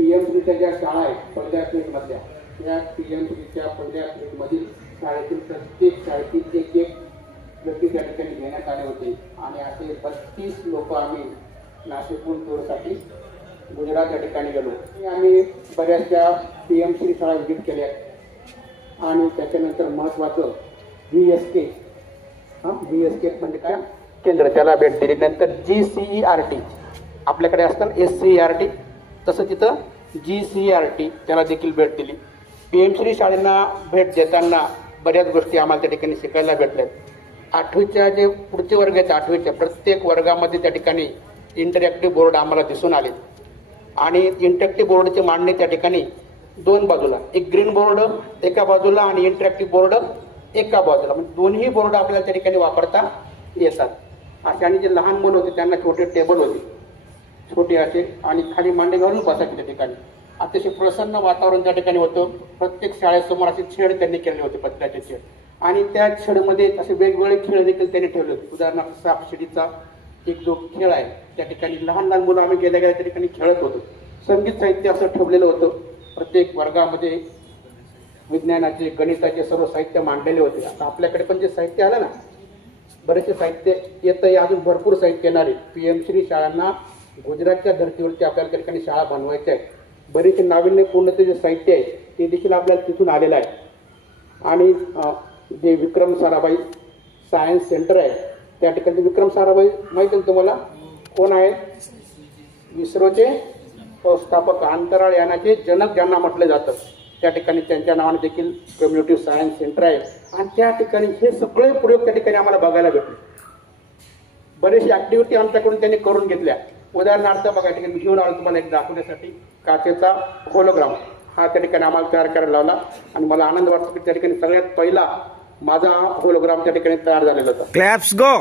पीएमसीच्या ज्या शाळा आहेत पहिल्या ग्रेडमधल्या, या पीएमसीच्या पहिल्या ग्रेडमधील शाळेतील प्रत्येक शाळेतील एक व्यक्ती त्या ठिकाणी घेण्यात आले होते आणि असे 32 लोक आम्ही नाशिकहून टूरसाठी गुजरात या ठिकाणी गेलो. आम्ही बऱ्याचशा पीएमसी शाळा व्हिजिट केल्या आणि त्याच्यानंतर महत्त्वाचं VSK म्हणजे काय केंद्र, त्याला भेट दिली. नंतर GCERT आपल्याकडे असतं SCERT, तसं तिथं GCERT त्याला देखील भेट दिली. पीएमसी शाळेंना भेट देताना बऱ्याच गोष्टी आम्हाला त्या ठिकाणी शिकायला भेटल्यात. 8वीच्या जे पुढचे वर्ग आहेत 8वीच्या प्रत्येक वर्गामध्ये त्या ठिकाणी इंटरॅक्टिव्ह बोर्ड आम्हाला दिसून आले आणि इंटरॅक्टिव्ह बोर्डची मांडणी त्या ठिकाणी 2 बाजूला, एक ग्रीन बोर्ड एका बाजूला आणि इंटरॅक्टिव्ह बोर्ड एका बाजूला, म्हणजे दोन्ही बोर्ड आपल्याला त्या ठिकाणी वापरता येतात. असे आणि जे लहान मुलं होते त्यांना छोटे टेबल होते, छोटे असे, आणि खाली मांडे घालून बसायचे त्या ठिकाणी. अतिशय प्रसन्न वातावरण त्या ठिकाणी होतं. प्रत्येक शाळेसमोर असे छेड त्यांनी केले होते, पत्र्याचे छेड, आणि त्या छेडमध्ये असे वेगवेगळे खेळ देखील त्यांनी ठेवले होते. उदाहरणार्थ सापशिडीचा एक जो खेळ आहे त्या ठिकाणी लहान लहान मुलं आम्ही गेल्या त्या ठिकाणी खेळत होतो. संगीत साहित्य असं ठेवलेलं होतं. प्रत्येक वर्गामध्ये विज्ञानाचे गणिताचे सर्व साहित्य मांडलेले होते. आता आपल्याकडे पण जे साहित्य आलं ना, बरेचसे साहित्य येतं, अजून भरपूर साहित्य येणार आहे. पीएमसी शाळांना गुजरातच्या धर्तीवरती आपल्याला त्या ठिकाणी शाळा बनवायच्या आहेत. बरेचसे नाविन्यपूर्ण जे साहित्य आहे ते देखील आपल्याला तिथून आलेलं आहे. आणि जे विक्रम साराभाई सायन्स सेंटर आहे त्या ठिकाणी, विक्रम साराभाई माहिती आहे तुम्हाला कोण आहे? इस्रोचे संस्थापक, अंतराळ यानाचे जनक ज्यांना म्हटलं जातं, त्या ठिकाणी त्यांच्या नावाने देखील कम्युनिटिव्ह सायन्स सेंटर आहे. आणि त्या ठिकाणी हे सगळे प्रयोग त्या ठिकाणी आम्हाला बघायला भेटले. बरेचशी ऍक्टिव्हिटी आमच्याकडून त्यांनी करून घेतल्या. उदाहरणार्थ बघा, ठिकाणी घेऊन आलो तुम्हाला एक दाखवण्यासाठी, काचेचा होलोग्राम हा त्या ठिकाणी आम्हाला तयार करायला लावला. आणि मला आनंद वाटतो की त्या ठिकाणी सगळ्यात पहिला माझा होलोग्राम त्या ठिकाणी तयार झालेला होता. क्लॅप्स गो.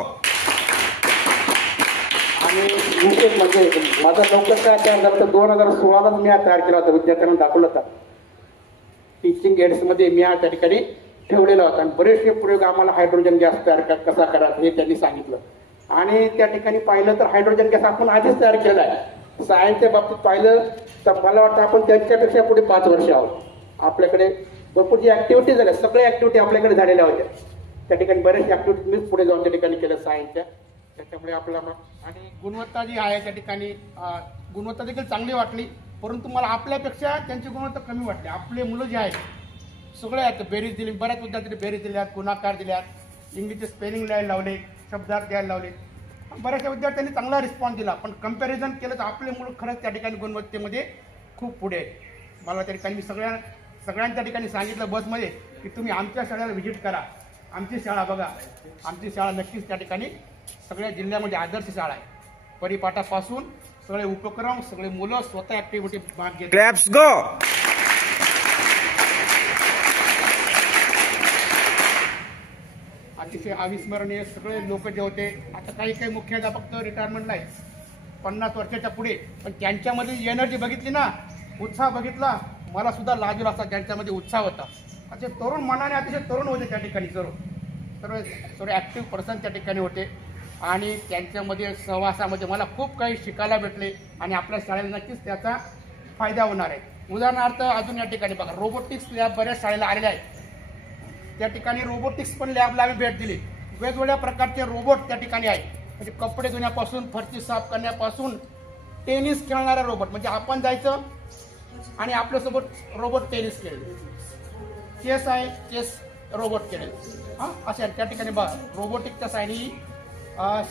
आणि विशेष म्हणजे माझा लवकर तयार झाला तर 2016ला मी हा तयार केला होता, विद्यार्थ्यांना दाखवला होता. टीचिंग एड्स मध्ये मी हा त्या ठिकाणी ठेवलेला होता. आणि बरेचसे प्रयोग आम्हाला हायड्रोजन गॅस तयार कसा करायचा हे त्यांनी सांगितलं. आणि त्या ठिकाणी पाहिलं तर हायड्रोजन गॅस आपण आधीच तयार केला आहे. सायन्सच्या बाबतीत पाहिलं तर मला वाटतं आपण त्यांच्यापेक्षा पुढे 5 वर्ष आहोत. आपल्याकडे भरपूर जी ऍक्टिव्हिटी झाल्या, सगळ्या ऍक्टिव्हिटी आपल्याकडे झालेल्या होत्या. त्या ठिकाणी बरेचशे ऍक्टिव्हिटी मीच पुढे जाऊन त्या ठिकाणी केल्या सायन्सच्या. त्याच्यामुळे आपल्याला आणि गुणवत्ता जी आहे त्या ठिकाणी गुणवत्ता देखील चांगली वाटली. परंतु मला आपल्यापेक्षा त्यांची गुणवत्ता कमी वाटली. आपले मुलं जे आहेत सगळे आहेत, बेरीज दिली, बऱ्याच विद्यार्थ्यांनी बेरीज दिल्यात, गुणाकार दिल्यात, इंग्लिशचे स्पेलिंग लिहायला लावले, शब्दार्थ द्यायला लावले. बऱ्याचशा विद्यार्थ्यांनी चांगला रिस्पॉन्स दिला. पण कंपॅरिझन केलं तर आपले मुलं खरंच त्या ठिकाणी गुणवत्तेमध्ये खूप पुढे आहेत. मला त्या ठिकाणी मी सगळ्यांच्या ठिकाणी सांगितलं बसमध्ये की तुम्ही आमच्या शाळेला व्हिजिट करा, आमची शाळा बघा. आमची शाळा नक्कीच त्या ठिकाणी सगळ्या जिल्ह्यामध्ये आदर्श शाळा आहे. परिपाठापासून सगळे उपक्रम, सगळे मुलं स्वतः ऍक्टिव्हिटी भाग घेतात. क्लॅप्स गो. अतिशय अविस्मरणीय सगळे लोक जे होते. आता काही मुख्याध्यापक तर रिटायरमेंटला आहे 50 वर्षाच्या पुढे, पण त्यांच्यामध्ये एनर्जी बघितली ना, उत्साह बघितला, मला सुद्धा लाजून असता त्यांच्यामध्ये उत्साह होता. असे तरुण मनाने अतिशय तरुण होते त्या ठिकाणी. सर्व ऍक्टिव्ह पर्सन त्या ठिकाणी होते. आणि त्यांच्यामध्ये सहवासामध्ये मला खूप काही शिकायला भेटले. आणि आपल्या शाळेला नक्कीच त्याचा फायदा होणार आहे. उदाहरणार्थ अजून या ठिकाणी बघा, रोबोटिक्स लॅब बऱ्याच शाळेला आलेल्या आहेत. त्या ठिकाणी रोबोटिक्स पण लॅबला आम्ही भेट दिली. वेगवेगळ्या प्रकारचे रोबोट त्या ठिकाणी आहेत. म्हणजे कपडे धुण्यापासून, फरची साफ करण्यापासून, टेनिस खेळणारा रोबोट, म्हणजे आपण जायचं आणि आपल्यासोबत रोबोट टेनिस खेळले. चेस आहे, चेस रोबोट केले. अशा त्या ठिकाणी बघा, रोबोटिकच्या सायनी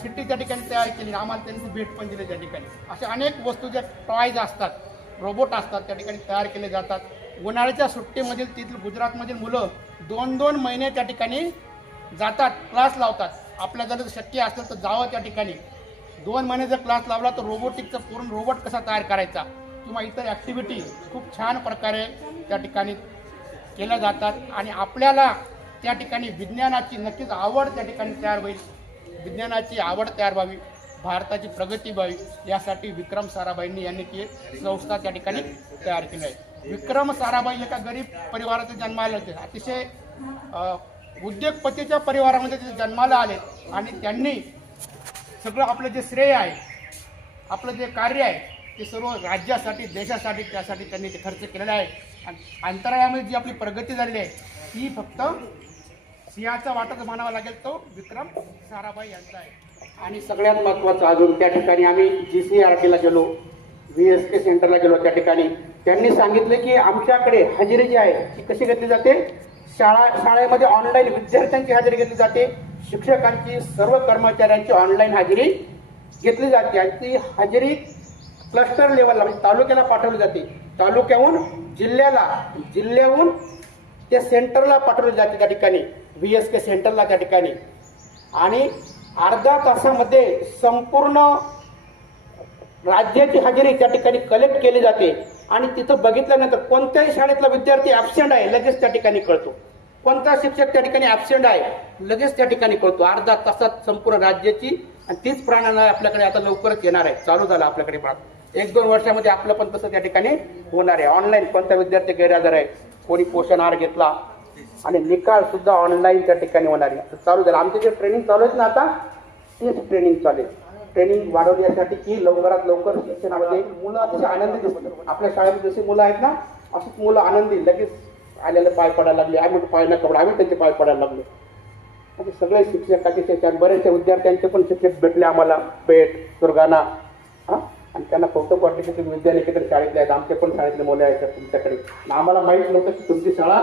सिटी त्या ठिकाणी तयार केली. आम्हाला त्यांची भेट पण दिली त्या ठिकाणी. अशा अनेक वस्तू ज्या टॉयज असतात, रोबोट असतात, त्या ठिकाणी तयार केले जातात. उन्हाळ्याच्या सुट्टीमधील तिथील गुजरातमधील मुलं 2-2 महिने त्या ठिकाणी जातात, क्लास लावतात. आपल्याला जर शक्य असेल तर जावं त्या ठिकाणी. 2 महिने जर क्लास लावला तर रोबोटिकचा पूर्ण रोबोट कसा तयार करायचा किंवा इतर ॲक्टिव्हिटी खूप छान प्रकारे त्या ठिकाणी केल्या जातात. आणि आपल्याला त्या ठिकाणी विज्ञानाची नक्कीच आवड त्या ठिकाणी तयार होईल. विज्ञानाची आवड तयार व्हावी, भारताची प्रगती व्हावी, यासाठी विक्रम साराभाईंनी यांनी ती संस्था त्या ठिकाणी तयार केली आहे. विक्रम साराभाई एका गरीब परिवारात जन्माला होते. अतिशय उद्योगपतीच्या परिवारामध्ये ते जन्माला आले. आणि त्यांनी सगळं आपलं जे श्रेय आहे, आपलं जे कार्य आहे ते सर्व राज्यासाठी देशासाठी त्यासाठी त्यांनी ते खर्च केलेला आहे. आणि अंतराळामध्ये जी आपली प्रगती झालेली आहे ती फक्त सिंहाचा वाटाच मानावा लागेल तो विक्रम साराभाई यांचा आहे. आणि सगळ्यात महत्त्वाचं अजून त्या ठिकाणी आम्ही GCRTला गेलो, VSK सेंटरला गेलो. त्या ठिकाणी त्यांनी सांगितलं की आमच्याकडे हजेरी जी आहे ती कशी घेतली जाते, शाळेमध्ये ऑनलाईन विद्यार्थ्यांची हजेरी घेतली जाते, शिक्षकांची सर्व कर्मचाऱ्यांची ऑनलाईन हजेरी घेतली जाते. आणि ती हजेरी क्लस्टर लेवलला म्हणजे तालुक्याला पाठवली जाते, तालुक्याहून जिल्ह्याहून त्या सेंटरला पाठवली जाते त्या ठिकाणी VSK सेंटरला त्या ठिकाणी. आणि अर्धा तासामध्ये संपूर्ण राज्याची हजेरी त्या ठिकाणी कलेक्ट केली जाते. आणि तिथं बघितल्यानंतर कोणत्याही शाळेतला विद्यार्थी ॲबसेंट आहे लगेच त्या ठिकाणी कळतो, कोणता शिक्षक त्या ठिकाणी ॲबसेंट आहे लगेच त्या ठिकाणी कळतो. अर्धा तासात संपूर्ण राज्याची. आणि तीच प्रणाली आपल्याकडे आता लवकरच येणार आहे, चालू झालं आपल्याकडे. 1-2 वर्षामध्ये आपलं पण तसं त्या ठिकाणी होणार आहे. ऑनलाईन कोणता विद्यार्थी गैरहजर आहे, कोणी पोषण आहार घेतला, आणि निकाल सुद्धा ऑनलाईन त्या ठिकाणी होणार आहे. चालू झालं आमचे जे ट्रेनिंग चालू आहेत ना आता तेच ट्रेनिंग चालू आहे. ट्रेनिंग वाढवण्यासाठी की लवकरात लवकर शिक्षणामध्ये मुलं अतिशय आनंदी दिसतात. आपल्या शाळेमध्ये जशी मुलं आहेत ना अशीच मुलं आनंदी लगेच आलेले पाय पडायला लागले, आम्ही पाय न कपडा आम्ही त्यांचे पाय पडायला लागले. म्हणजे सगळे शिक्षक अतिशय छान. बरेचशा विद्यार्थ्यांचे पण शिक्षक भेटले आम्हाला, पेठ, सुरगाणा. आणि त्यांना कौतुक वाटले की तुम्ही विद्यानिकेतन शाळेतले आहेत, आमचे पण शाळेतले मुलं आहेत तुमच्याकडे. आम्हाला माहीत नव्हतं की तुमची शाळा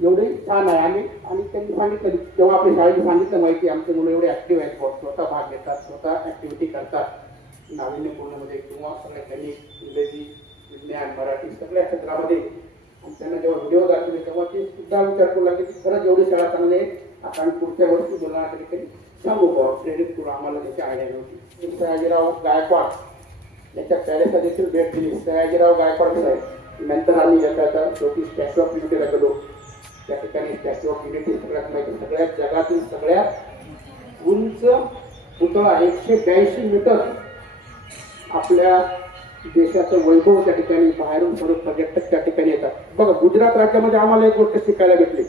एवढी छान आहे. आणि त्यांनी सांगितलं तेव्हा आपल्या शाळेने सांगितलं माहिती आमचे मुलं एवढे ऍक्टिव्ह आहेत, स्वतः भाग घेतात, स्वतः ऍक्टिव्हिटी करतात नाविन्यपूर्णमध्ये किंवा सगळ्या गणित, इंग्रजी, विज्ञान, मराठी सगळ्या क्षेत्रामध्ये. आणि त्यांना जेव्हा व्हिडिओ दाखवले तेव्हा ते सुद्धा विचार करू लागले की खरंच एवढी शाळा चांगली आहे, आता आम्ही पुढच्या वर्षी मुलांना तरी सांगू बाबा, प्रेरित करू. आम्हाला त्याची आयडिया नव्हती. सयाजीराव गायकवाड याच्या पॅलेसला देखील भेट दिली. सयाजीराव गायकवाड साहेब नंतर आम्ही याचा शेवटी स्टॅच्यू ऑफ युनिटीला गेलो. त्या ठिकाणी स्टॅच्यू ऑफ युनिटी सगळ्यात माहिती, सगळ्यात जगातील सगळ्यात उंच पुतळा 182 मीटर आपल्या देशाचं वैभव त्या ठिकाणी बाहेरून सर्व पर्यटक त्या ठिकाणी येतात. बघा गुजरात राज्यामध्ये आम्हाला एक गोष्ट शिकायला भेटली.